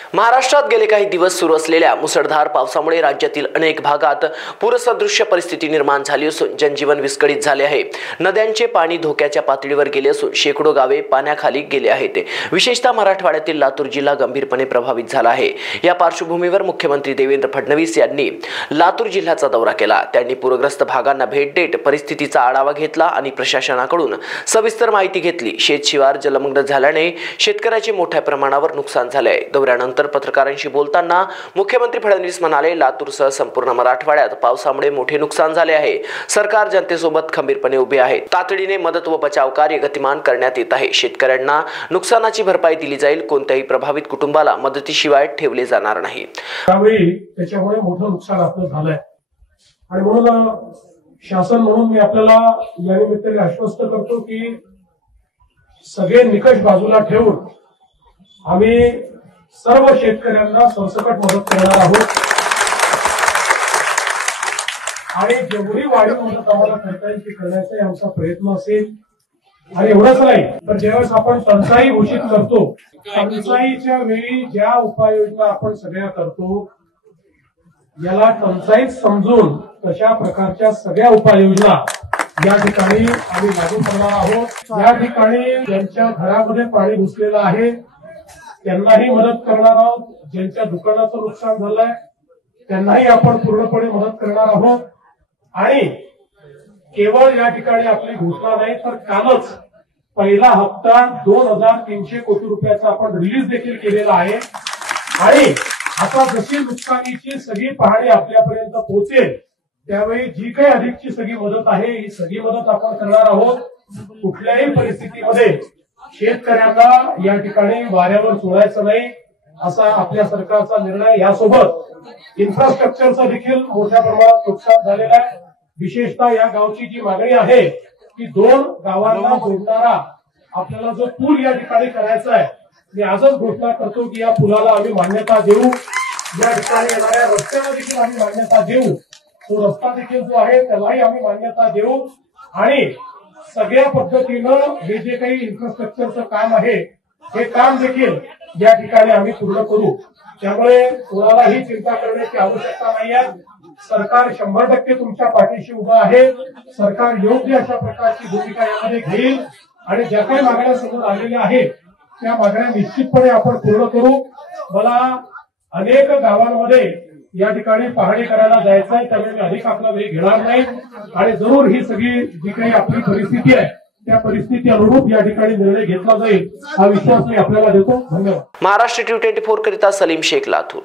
महाराष्ट्रात गेले काही दिवस सुरू असलेल्या मुसळधार पावसामुळे राज्यातील अनेक भागात पूरसदृश्य परिस्थिती निर्माण झाली असून जनजीवन विस्कळीत झाले आहे। नद्यांचे पाणी धोक्याच्या पातळीवर गेले असून शेकडो गावे पाण्याखाली गेले आहेत। विशेषतः मराठवाड्यातील लातूर जिल्हा गंभीरपणे प्रभावित झाला आहे। या पार्श्वभूमीवर मुख्यमंत्री देवेंद्र फडणवीस यांनी लातूर जिल्ह्याचा दौरा केला। त्यांनी पूरग्रस्त भागांना भेट देत परिस्थितीचा आढावा घेतला आणि प्रशासनाकडून सविस्तर माहिती घेतली। शेतशिवार जलमग्न झाल्याने शेतकऱ्याचे मोठ्या प्रमाणावर नुकसान झाले आहे। दौऱ्यानंतर पत्रकारांशी बोलताना मुख्यमंत्री फडणवीस म्हणाले, लातूरसह संपूर्ण मराठवाड्यात पावसामुळे मोठे नुकसान झाले आहे। सरकार जनतेसोबत खंबीरपणे उभे आहे। तातडीने मदत व बचाव कार्य गतिमान करण्यात येत आहे। शेतकऱ्यांना नुकसानाची भरपाई दिली जाईल। कोणत्याही प्रभावित कुटुंबाला मदतीशिवाय ठेवले जाणार नाही। त्यावेळी त्याच्यामुळे मोठं नुकसान आपलं झालंय आणि म्हणून शासन म्हणून मी आपल्याला या निमित्ताने आश्वस्त करतो की सगळे निकष बाजूला ठेवून आम्ही सर्व शेतकऱ्यांना सरसकट मदत करणार आहोत आणि जेवढी वाढीव मदत आम्हाला करता येईल ती करण्याचा आमचा प्रयत्न असेल। आणि एवढंच नाही तर ज्यावेळेस आपण टंचाई घोषित करतो, टंचाईच्या वेळी ज्या उपाययोजना आपण सगळ्या करतो याला टंचाईत समजून तशा प्रकारच्या सगळ्या उपाययोजना या ठिकाणी आम्ही लागू करणार आहोत। या ठिकाणी ज्यांच्या घरामध्ये पाणी घुसलेलं आहे त्यांनाही मदत करणार आहोत। ज्यांच्या दुकानाचं नुकसान झालंय त्यांनाही आपण पूर्णपणे मदत करणार आहोत। आणि केवळ या ठिकाणी आपली घोषणा नाही तर कालच पहिला हप्ता 2300 कोटी रुपयाचा आपण रिलीज देखील केलेला आहे। आणि आता जशी नुकसानीची सगळी पाहणी आपल्यापर्यंत पोहोचेल त्यावेळी जी काही अधिकची सगळी मदत आहे ही सगळी मदत आपण करणार आहोत। कुठल्याही परिस्थितीमध्ये शेतकऱ्यांना या ठिकाणी वाऱ्यावर सोडायचं नाही असा आपल्या सरकारचा निर्णय। यासोबत इन्फ्रास्ट्रक्चरचं देखील मोठ्या प्रमाणात नुकसान झालेलं आहे। विशेषतः या गावची जी मागणी आहे की 2 गावांना जोडणारा आपल्याला जो पूल या ठिकाणी करायचा आहे, मी आजच घोषणा करतो की या पुलाला आम्ही मान्यता देऊ। या ठिकाणी येणाऱ्या रस्त्याला देखील आम्ही मान्यता देऊ। तो रस्ता देखील जो आहे त्यालाही आम्ही मान्यता देऊ आणि सगळ्या पद्धतीनं हे जे काही इन्फ्रास्ट्रक्चरचं काम आहे हे काम देखील या ठिकाणी आम्ही पूर्ण करू। त्यामुळे कोणालाही चिंता करण्याची आवश्यकता नाहीये। सरकार 100% तुमच्या पाठीशी उभं आहे। सरकार योग्य अशा प्रकारची भूमिका यामध्ये घेईल आणि ज्या काही मागण्या समोर आलेल्या आहेत त्या मागण्या निश्चितपणे आपण पूर्ण करू। मला अनेक गावांमध्ये या ठिकाणी पाहणी करायला जायचं आहे त्यामुळे मी अधिक आपला वेळ घेणार नाही आणि जरूर ही सगळी जी काही आपली परिस्थिती आहे त्या परिस्थिती अनुरूप या ठिकाणी निर्णय घेतला जाईल हा विश्वास मी आपल्याला देतो। धन्यवाद। महाराष्ट्र T24 करिता सलीम शेख, लातूर।